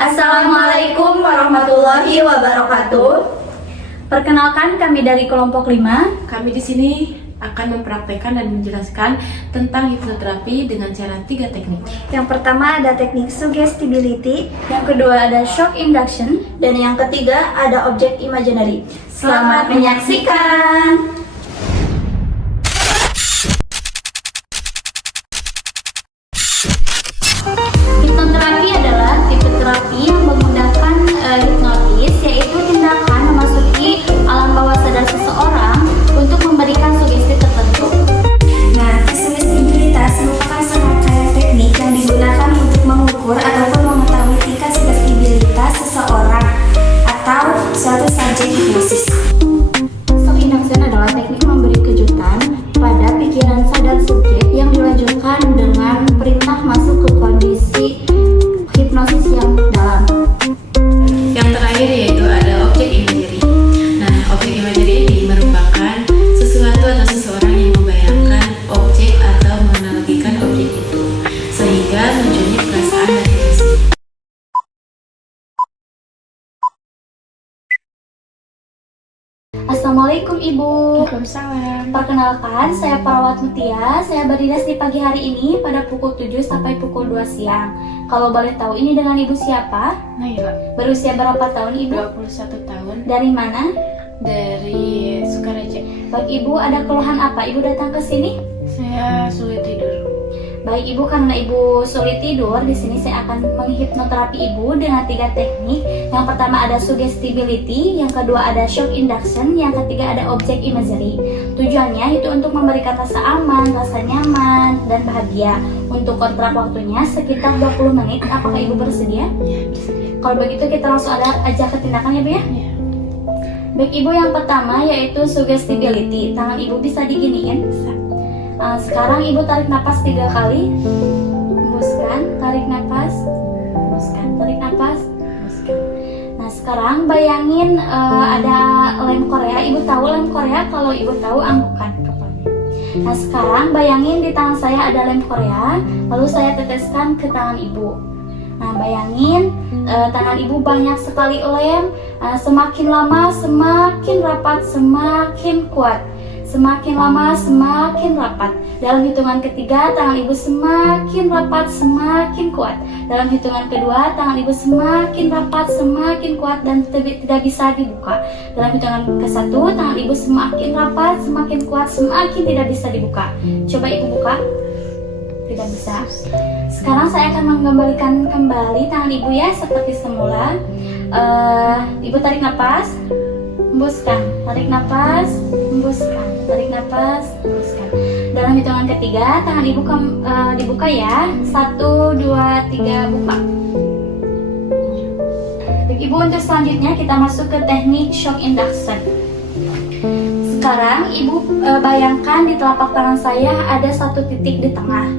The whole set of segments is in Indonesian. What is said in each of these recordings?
Assalamualaikum warahmatullahi wabarakatuh. Perkenalkan, kami dari kelompok 5. Kami di sini akan mempraktekkan dan menjelaskan tentang hipnoterapi dengan cara 3 teknik. Yang pertama ada teknik suggestibility, Yang kedua ada shock induction. dan yang ketiga ada object imaginary. Selamat menyaksikan. Hipnoterapi adalah tipe terapi yang menggunakan hipnotis, yaitu tindakan memasuki alam bawah sadar seseorang untuk memberikan sugesti tertentu. Nah, suggestibilitas merupakan serangkaian teknik yang digunakan untuk mengukur ataupun mengetahui tingkat suggestibilitas seseorang atau suatu subjek hipnosis. Shock induction adalah teknik memberi kejutan pada pikiran sadar subjek yang dilanjutkan dengan perintah masuk ke kondisi hipnosis yang dalam. Yang terakhir yaitu ada object imagery. Nah, object imagery ini merupakan sesuatu atau seseorang yang membayangkan objek atau menganalogikan objek itu sehingga munculnya perasaan dan emosi. Assalamualaikum Ibu. Waalaikumsalam. Perkenalkan, saya Perawat Mutia. Saya berdinas di pagi hari ini pada pukul 7 sampai pukul 2 siang. Kalau boleh tahu, ini dengan Ibu siapa? Naila, Berusia berapa tahun Ibu? 21 tahun, Dari mana? dari Sukaraja. Baik Ibu, ada keluhan apa Ibu datang ke sini? Saya sulit tidur. Baik Ibu, karena Ibu sulit tidur, di sini saya akan menghipnoterapi Ibu dengan 3 teknik. Yang pertama ada suggestibility, yang kedua ada shock induction, yang ketiga ada object imagery. Tujuannya itu untuk memberikan rasa aman, rasa nyaman, dan bahagia. Untuk kontrak waktunya sekitar 20 menit. Apakah Ibu bersedia? Ya, bisa ya. Kalau begitu kita langsung aja ke tindakan ya Bu ya. Ya. Baik Ibu, yang pertama yaitu suggestibility. Tangan Ibu bisa diginiin. Sekarang Ibu tarik napas 3 kali. Hembuskan, tarik napas. Hembuskan, tarik napas. Hembuskan. Nah, sekarang bayangin ada lem Korea. Ibu tahu lem Korea? Kalau Ibu tahu, anggukan kepalanya. Nah, sekarang bayangin di tangan saya ada lem Korea, lalu saya teteskan ke tangan Ibu. Nah, bayangin tangan Ibu banyak sekali lem. Semakin lama semakin rapat, semakin kuat. Semakin lama semakin rapat. Dalam hitungan ketiga, tangan Ibu semakin rapat, semakin kuat. Dalam hitungan kedua, tangan Ibu semakin rapat, semakin kuat dan tidak bisa dibuka. Dalam hitungan ke-1, tangan Ibu semakin rapat, semakin kuat, semakin tidak bisa dibuka. Coba Ibu buka. Tidak bisa. Sekarang saya akan mengembalikan kembali tangan Ibu ya, seperti semula. Ibu tarik napas, hembuskan, tarik napas, hembuskan, tarik napas, hembuskan. Dalam hitungan ketiga, tangan Ibu dibuka ya. 1, 2, 3, buka. Baik Ibu, untuk selanjutnya kita masuk ke teknik shock induction. Sekarang Ibu bayangkan di telapak tangan saya ada 1 titik di tengah.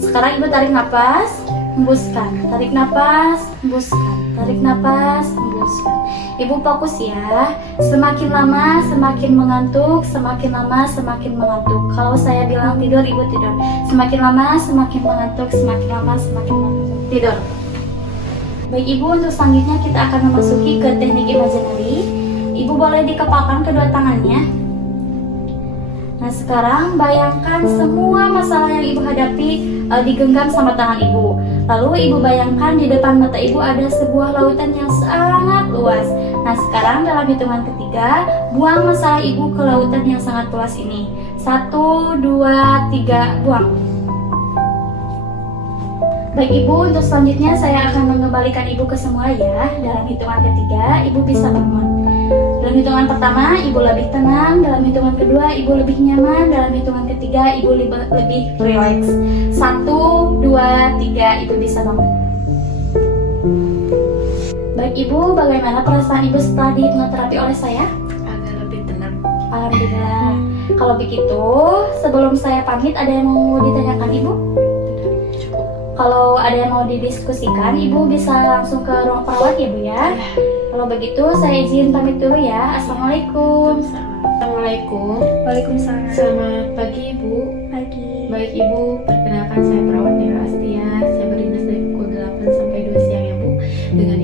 Sekarang Ibu tarik napas, hembuskan, tarik napas, hembuskan, tarik napas, hembuskan. Ibu fokus ya. Semakin lama semakin mengantuk, semakin lama semakin mengantuk. Kalau saya bilang tidur, Ibu tidur. Semakin lama semakin mengantuk, semakin lama semakin mengantuk. Tidur. Baik Ibu, untuk selanjutnya kita akan memasuki ke teknik imaginary. Ibu boleh dikepalkan kedua tangannya. Nah, sekarang bayangkan semua masalah yang Ibu hadapi digenggam sama tangan Ibu. Lalu Ibu bayangkan di depan mata Ibu ada sebuah lautan yang sangat luas. Nah, sekarang dalam hitungan ketiga, buang masalah Ibu ke lautan yang sangat luas ini. 1, 2, 3, buang. Baik Ibu, untuk selanjutnya saya akan mengembalikan Ibu ke semula ya. Dalam hitungan ketiga, Ibu bisa bangun. Dalam hitungan pertama, Ibu lebih tenang. Dalam hitungan kedua, Ibu lebih nyaman. Dalam hitungan ketiga, Ibu lebih relax. 1, 2, 3, Ibu bisa bangun. Baik Ibu, bagaimana perasaan Ibu setelah dihipnoterapi oleh saya? Agak lebih tenang. Alhamdulillah. Kalau begitu, sebelum saya pamit, ada yang mau ditanyakan Ibu? Cukup. Kalau ada yang mau didiskusikan, Ibu bisa langsung ke ruang perawat ya Bu ya. Kalau begitu, saya izin pamit dulu ya. Assalamualaikum. Assalamualaikum. Waalaikumsalam. Selamat pagi Ibu. Pagi. Baik Ibu, perkenalkan saya Perawat Nira Astia. Saya berdinas dari pukul 8 sampai 2 siang ya Bu, dengan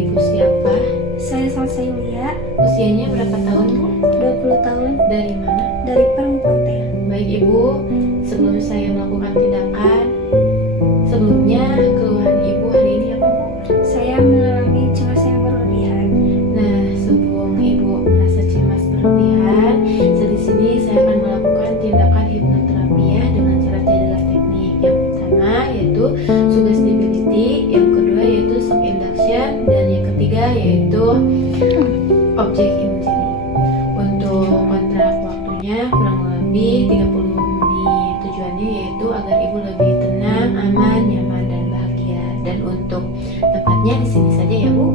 Tepatnya di sini saja ya Bu.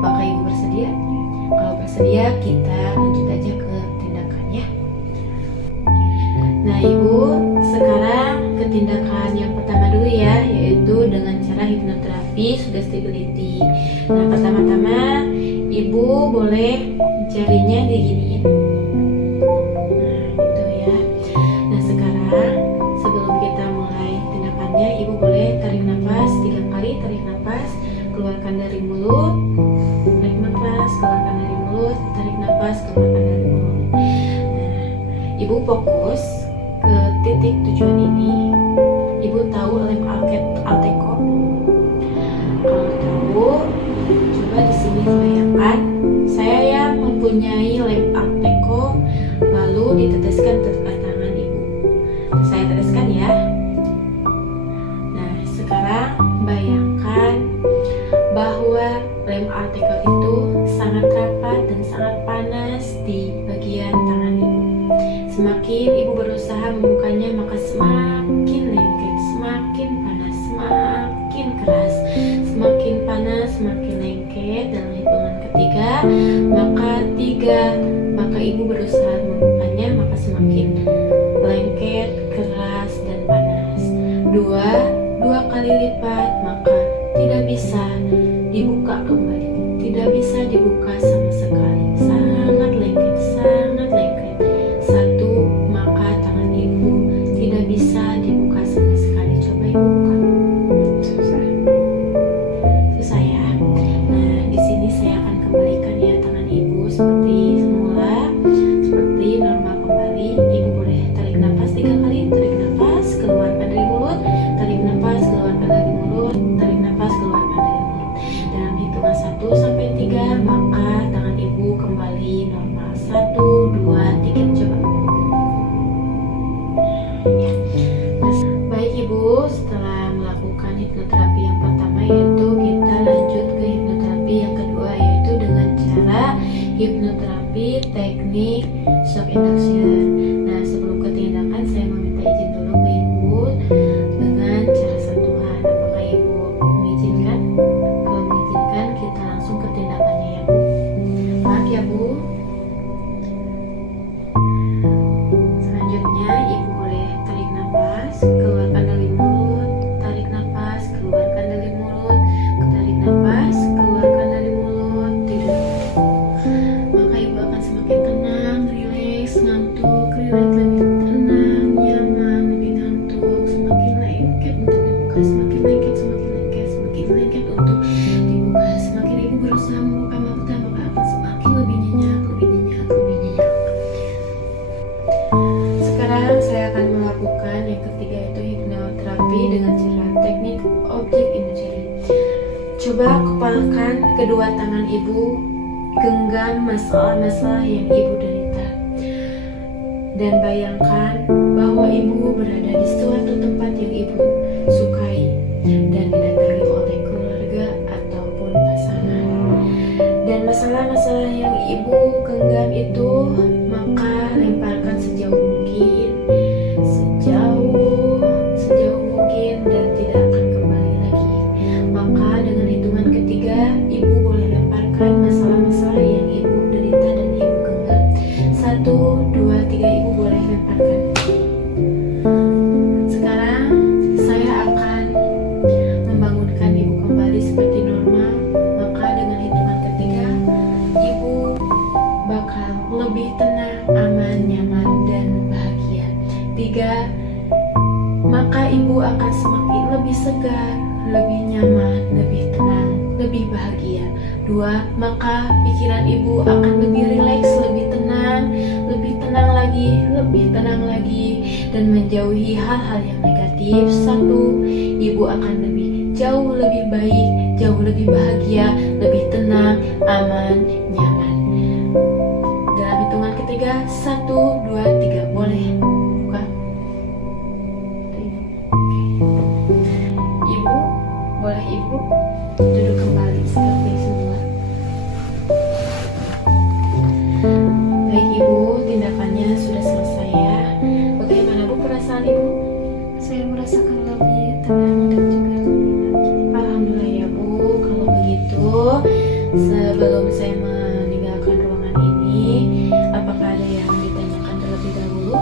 Apakah Ibu bersedia? Kalau bersedia, kita lanjut aja ke tindakannya. Nah Ibu, sekarang ke tindakan yang pertama dulu ya, yaitu dengan cara hipnoterapi suggestibility. Nah pertama-tama Ibu boleh jarinya diginiin. Nah itu ya. Nah sekarang sebelum kita mulai tindakannya, Ibu boleh tarik nafas 3 kali, tarik nafas, keluarkan dari mulut, tarik nafas, keluarkan dari mulut, tarik nafas, keluarkan dari mulut. Nah, Ibu fokus ke titik tujuan ini. Ibu tahu lem Alteco? Kalau tahu, coba di sini bayangkan saya yang mempunyai lem Alteco, lalu diteteskan ke tengah tangan Ibu. Saya teteskan ya. Nah, sekarang bayangkan bahwa lem Alteco itu sangat rapat dan sangat panas di bagian tangan Ibu. Semakin Ibu berusaha membukanya, maka semakin lengket, semakin panas, semakin keras, semakin panas, semakin lengket. Dalam hitungan ketiga, maka Ibu berusaha membukanya, maka semakin lengket, keras, dan panas. Dua kali lipat, maka tidak bisa dibuka kembali, tidak bisa dibuka sama sekali, sangat lengket, sangat lengket. 1, maka tangan Ibu tidak bisa dibuka sama sekali. Coba Ibu buka. Susah ya. Nah di sini saya akan kembalikan ya tangan Ibu seperti semula, seperti normal kembali. Ibu boleh tarik nafas 3 kali, tarik nafas, keluarkan dari mulut, tarik nafas, keluarkan dari mulut, tarik nafas, keluarkan dari mulut. Dalam hitungan 1 sampai 3, maka tangan Ibu kembali normal. 1, 2, 3, coba. Ya. Baik Ibu, setelah melakukan hipnoterapi yang pertama, yaitu kita lanjut ke hipnoterapi yang kedua, yaitu dengan cara hipnoterapi teknik shock induction. Nah sebelum ke tindakan, saya meminta izin dulu ke Ibu dengan cara sentuhan. Apakah Ibu mengizinkan? Kalau mengizinkan, kita langsung ke tindakannya ya Bu. Maaf ya Bu. Selanjutnya Ibu boleh tarik nafas, keluarkan dari mulut, tarik nafas, keluarkan dari mulut, tarik nafas, keluarkan dari mulut. Tidak. Maka Ibu akan semakin tenang, rileks, ngantuk, rileks, lebih tenang, nyaman, lebih ngantuk, semakin lengket untuk dibuka, semakin lengket, semakin lengket, semakin lengket untuk dibuka. Semakin Ibu berusaha membuka mata, maka akan semakin lebih nyenyak, lebih nyenyak, lebih nyenyak. Sekarang saya akan melakukan yang ketiga, yaitu hipnoterapi dengan cara teknik objek imagery. Coba kepalkan kedua tangan Ibu, genggam masalah-masalah yang Ibu derita, dan bayangkan bahwa Ibu berada di suatu tempat yang Ibu sukai dan didatangi oleh keluarga ataupun pasangan. Dan masalah-masalah yang Ibu genggam itu, maka lemparkan sejauh mungkin, sejauh mungkin, dan tidak akan kembali lagi. Maka dengan hitungan ketiga, Ibu boleh lemparkan masalah-masalah yang Ibu derita dan Ibu genggam. 1, 2, 3, Ibu boleh lemparkan. Sekarang saya akan membangunkan Ibu kembali seperti normal. Maka dengan hitungan ketiga, Ibu bakal lebih tenang, aman, nyaman, dan bahagia. 3, maka Ibu akan semakin lebih segar, lebih nyaman, lebih tenang, lebih bahagia. 2, maka pikiran Ibu akan lebih rileks, lebih tenang lagi, lebih tenang lagi, dan menjauhi hal-hal yang negatif. 1, Ibu akan jauh lebih baik, jauh lebih bahagia, lebih tenang, aman, nyaman. Dalam hitungan ketiga, 1, 2, 3, boleh buka. Ibu, boleh Ibu duduk kembali seperti semula. Baik Ibu, tindakannya sudah selesai ya. Bagaimana Bu perasaan Ibu? Saya merasakan lebih tenang dan juga lebih bahagia. Alhamdulillah ya Bu. Sebelum saya meninggalkan ruangan ini, apakah ada yang ditanyakan terlebih dahulu?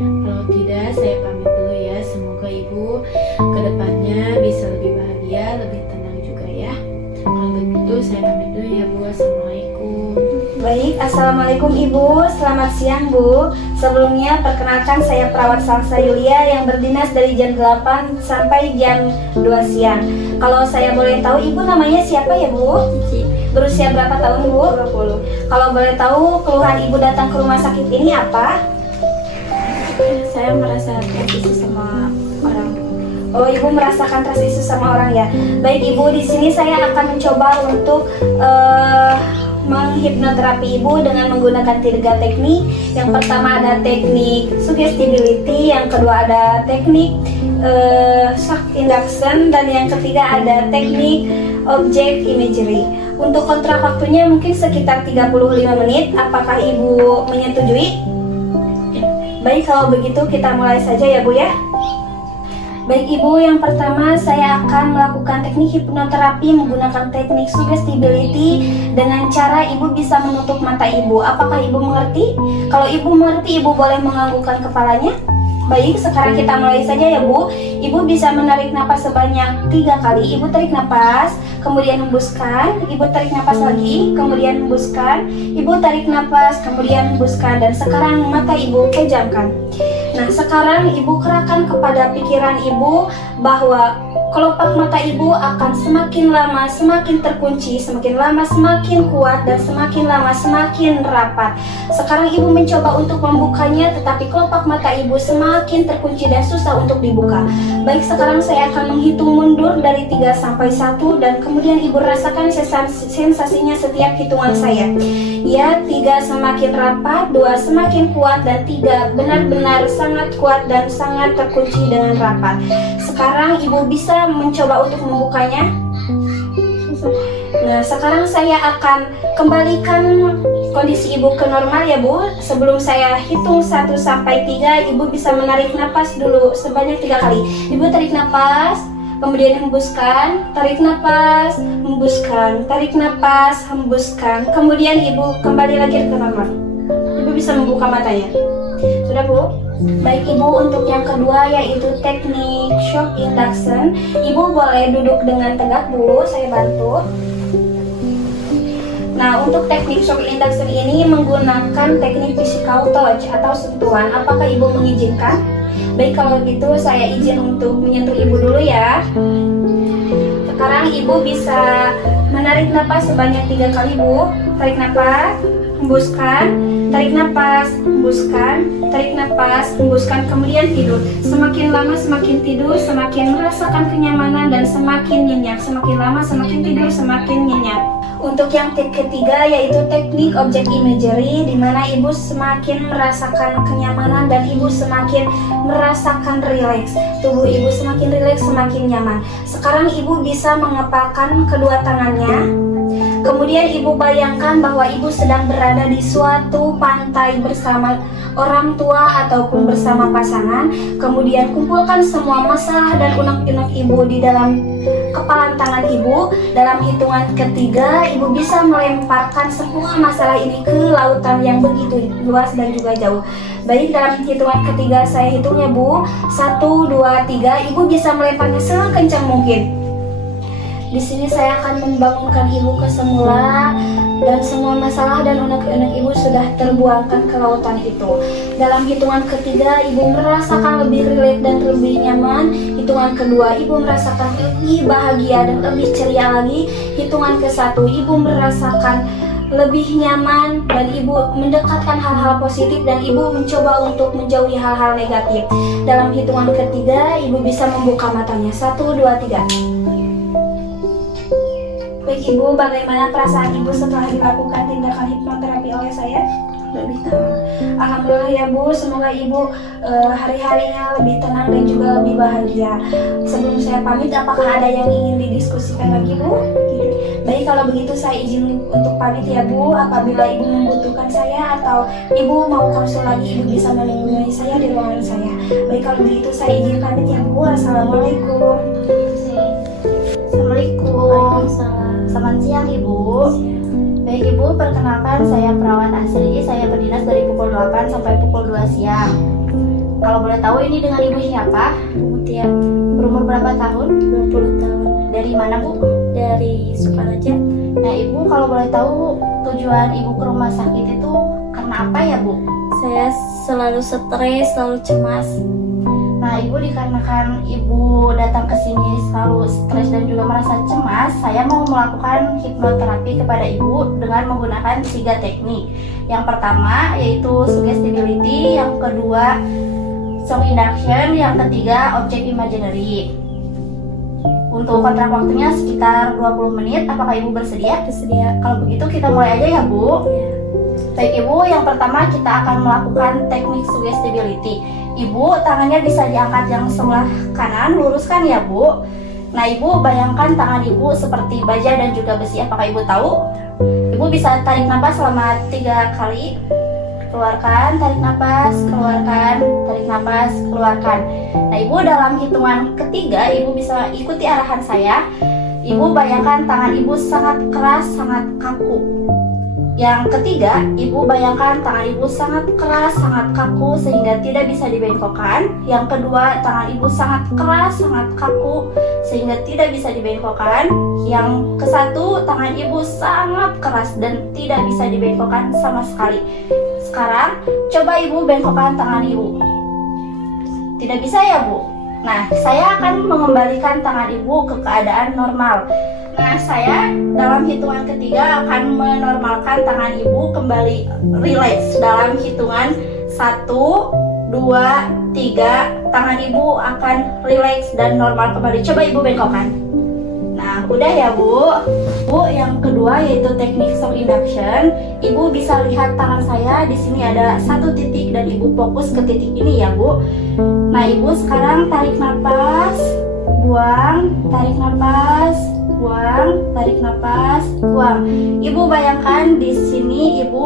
Kalau tidak, saya pamit dulu ya. Semoga Ibu kedepannya bisa lebih bahagia, lebih tenang juga ya. Kalau begitu, saya pamit dulu ya Bu. Assalamualaikum. Baik, Assalamualaikum Ibu, selamat siang Bu. Sebelumnya perkenalkan saya perawat Salsa Yulia yang berdinas dari jam 8 sampai jam 2 siang. Kalau saya boleh tahu Ibu namanya siapa ya Bu? Berusia berapa tahun Bu? 20. Kalau boleh tahu keluhan Ibu datang ke rumah sakit ini apa? Saya merasa tertipu sama orang. Oh, Ibu merasakan trust issue sama orang ya. Baik Ibu, di sini saya akan mencoba untuk menghipnoterapi Ibu dengan menggunakan 3 teknik. Yang pertama ada teknik suggestibility, yang kedua ada teknik shock induction, dan yang ketiga ada teknik object imagery. Untuk kontrak waktunya mungkin sekitar 35 menit. Apakah Ibu menyetujui? Baik, kalau begitu kita mulai saja ya Bu ya. Baik Ibu, yang pertama saya akan melakukan teknik hipnoterapi menggunakan teknik suggestibility dengan cara Ibu bisa menutup mata Ibu. Apakah Ibu mengerti? Kalau Ibu mengerti, Ibu boleh menganggukkan kepalanya. Baik, sekarang kita mulai saja ya Bu. Ibu bisa menarik napas sebanyak 3 kali. Ibu tarik napas, kemudian hembuskan. Ibu tarik napas lagi, kemudian hembuskan. Ibu tarik napas, kemudian hembuskan. Dan sekarang mata Ibu pejamkan. Nah, sekarang Ibu kerahkan kepada pikiran Ibu bahwa kelopak mata Ibu akan semakin lama semakin terkunci, semakin lama semakin kuat, dan semakin lama semakin rapat. Sekarang Ibu mencoba untuk membukanya, tetapi kelopak mata Ibu semakin terkunci dan susah untuk dibuka. Baik, sekarang saya akan menghitung mundur dari 3 sampai 1, dan kemudian Ibu rasakan sensasinya setiap hitungan saya. Ya, 3 semakin rapat, 2 semakin kuat, dan 3 benar-benar sangat kuat dan sangat terkunci dengan rapat. Sekarang Ibu bisa mencoba untuk membukanya. Nah, sekarang saya akan kembalikan kondisi Ibu ke normal ya Bu. Sebelum saya hitung 1 sampai 3, Ibu bisa menarik napas dulu sebanyak 3 kali. Ibu tarik napas, kemudian hembuskan, tarik napas, hembuskan, tarik napas, hembuskan. Kemudian Ibu kembali lagi ke normal. Ibu bisa membuka matanya. Sudah Bu? Baik Ibu, untuk yang kedua yaitu teknik shock induction. Ibu boleh duduk dengan tegak Bu, saya bantu. Nah, untuk teknik shock induction ini menggunakan teknik physical touch atau sentuhan. Apakah Ibu mengizinkan? Baik, kalau gitu saya izin untuk menyentuh Ibu dulu ya. Sekarang Ibu bisa menarik napas sebanyak 3 kali Bu. Tarik napas, hembuskan, tarik napas, hembuskan, tarik napas, hembuskan, kemudian tidur. Semakin lama semakin tidur, semakin merasakan kenyamanan dan semakin nyenyak. Semakin lama semakin tidur, semakin nyenyak. Untuk yang ketiga yaitu teknik object imagery, di mana Ibu semakin merasakan kenyamanan dan Ibu semakin merasakan rileks. Tubuh Ibu semakin rileks, semakin nyaman. Sekarang Ibu bisa mengepalkan kedua tangannya. Kemudian Ibu bayangkan bahwa Ibu sedang berada di suatu pantai bersama orang tua ataupun bersama pasangan. Kemudian kumpulkan semua masalah dan unek-unek Ibu di dalam kepalan tangan Ibu. Dalam hitungan ketiga, Ibu bisa melemparkan semua masalah ini ke lautan yang begitu luas dan juga jauh. Baik, dalam hitungan ketiga saya hitung ya Bu. 1, 2, 3. Ibu bisa melemparnya sekencang mungkin. Di sini saya akan membangunkan Ibu ke semula, dan semua masalah dan unek-unek Ibu sudah terbuangkan ke lautan itu. Dalam hitungan ketiga, Ibu merasakan lebih rileks dan lebih nyaman. Hitungan kedua, Ibu merasakan lebih bahagia dan lebih ceria lagi. Hitungan ke-1, Ibu merasakan lebih nyaman dan Ibu mendekatkan hal-hal positif, dan Ibu mencoba untuk menjauhi hal-hal negatif. Dalam hitungan ketiga, Ibu bisa membuka matanya. 1, 2, 3. Baik Ibu, bagaimana perasaan Ibu setelah dilakukan tindakan hipnoterapi oleh saya? Lebih tenang. Alhamdulillah ya Bu, semoga Ibu hari-harinya lebih tenang dan juga lebih bahagia. Sebelum saya pamit, apakah ada yang ingin didiskusikan lagi Bu? Baik, kalau begitu saya izin untuk pamit ya Bu. Apabila Ibu membutuhkan saya atau Ibu mau konsul lagi, Ibu bisa menemui saya di ruangan saya. Baik, kalau begitu saya izin pamit ya Bu. Assalamualaikum. Assalamualaikum. Waalaikumsalam. Selamat siang Ibu. Baik Ibu, perkenalkan saya perawat Asri. Saya berdinas dari pukul 8 sampai pukul 2 siang. Kalau boleh tahu ini dengan Ibu siapa? Mutia, Berumur berapa tahun? 20 tahun. Dari mana Bu? Dari Sukaraja. Nah Ibu, kalau boleh tahu tujuan Ibu ke rumah sakit itu karena apa ya Bu? Saya selalu stres, selalu cemas. Nah Ibu, dikarenakan Ibu datang ke sini selalu stres dan juga merasa cemas, saya mau melakukan hipnoterapi kepada Ibu dengan menggunakan 3 teknik. Yang pertama yaitu suggestibility, yang kedua shock induction, yang ketiga object imaginary. Untuk kontrak waktunya sekitar 20 menit. Apakah Ibu bersedia? Bersedia. Kalau begitu kita mulai aja ya Bu. Baik Ibu, yang pertama kita akan melakukan teknik suggestibility. Ibu, tangannya bisa diangkat yang sebelah kanan, luruskan ya Bu. Nah Ibu, bayangkan tangan Ibu seperti baja dan juga besi. Apakah Ibu tahu? Ibu bisa tarik nafas selama 3 kali. Keluarkan, tarik nafas, keluarkan, tarik nafas, keluarkan. Nah Ibu, dalam hitungan ketiga Ibu bisa ikuti arahan saya. Ibu bayangkan tangan Ibu sangat keras, sangat kaku. Yang ketiga, Ibu bayangkan tangan Ibu sangat keras, sangat kaku sehingga tidak bisa dibengkokkan. Yang kedua, tangan Ibu sangat keras, sangat kaku sehingga tidak bisa dibengkokkan. Yang kesatu, tangan Ibu sangat keras dan tidak bisa dibengkokkan sama sekali. Sekarang, coba Ibu bengkokkan tangan Ibu. Tidak bisa ya Bu? Nah, saya akan mengembalikan tangan Ibu ke keadaan normal. Nah, saya dalam hitungan ketiga akan menormalkan tangan Ibu kembali relax. Dalam hitungan 1, 2, 3, tangan Ibu akan relax dan normal kembali. Coba Ibu bengkokkan. Nah, udah ya Bu. Bu, yang kedua yaitu teknik shock induction. Ibu bisa lihat tangan saya di sini ada 1 titik dan Ibu fokus ke titik ini ya Bu. Nah, Ibu sekarang tarik nafas, buang, tarik nafas, buang, tarik nafas, buang. Ibu bayangkan di sini Ibu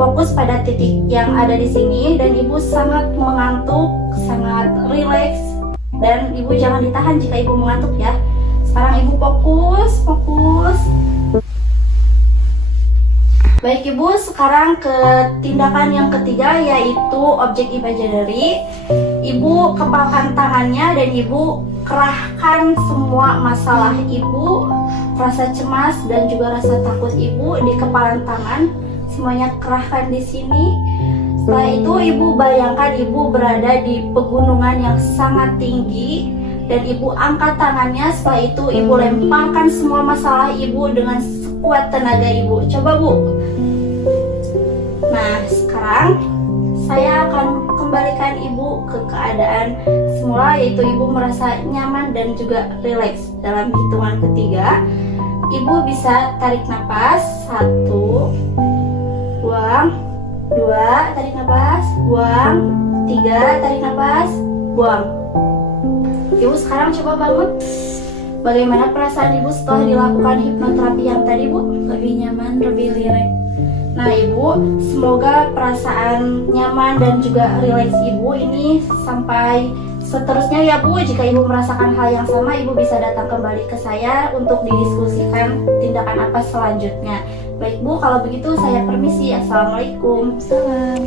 fokus pada titik yang ada di sini dan Ibu sangat mengantuk, sangat rileks, dan Ibu jangan ditahan jika Ibu mengantuk ya. Sekarang Ibu fokus. Baik Ibu, sekarang ke tindakan yang ketiga yaitu object imaginary. Ibu kepalkan tangannya dan Ibu kerahkan semua masalah Ibu, rasa cemas dan juga rasa takut Ibu di kepalan tangan. Semuanya kerahkan di sini. Setelah itu Ibu bayangkan Ibu berada di pegunungan yang sangat tinggi dan Ibu angkat tangannya. Setelah itu Ibu lemparkan semua masalah Ibu dengan sekuat tenaga Ibu. Coba Bu. Nah, sekarang saya akan kembalikan Ibu ke keadaan semula, yaitu Ibu merasa nyaman dan juga rileks. Dalam hitungan ketiga, Ibu bisa tarik nafas, 1, buang, 2, tarik nafas, buang, 3, tarik nafas, buang. Ibu sekarang coba bangun. Bagaimana perasaan Ibu setelah dilakukan hipnoterapi yang tadi Bu? Lebih nyaman, lebih rileks. Nah Ibu, semoga perasaan nyaman dan juga rileks Ibu ini sampai seterusnya ya Bu. Jika Ibu merasakan hal yang sama, Ibu bisa datang kembali ke saya untuk didiskusikan tindakan apa selanjutnya. Baik Bu, kalau begitu saya permisi. Assalamualaikum. Salam.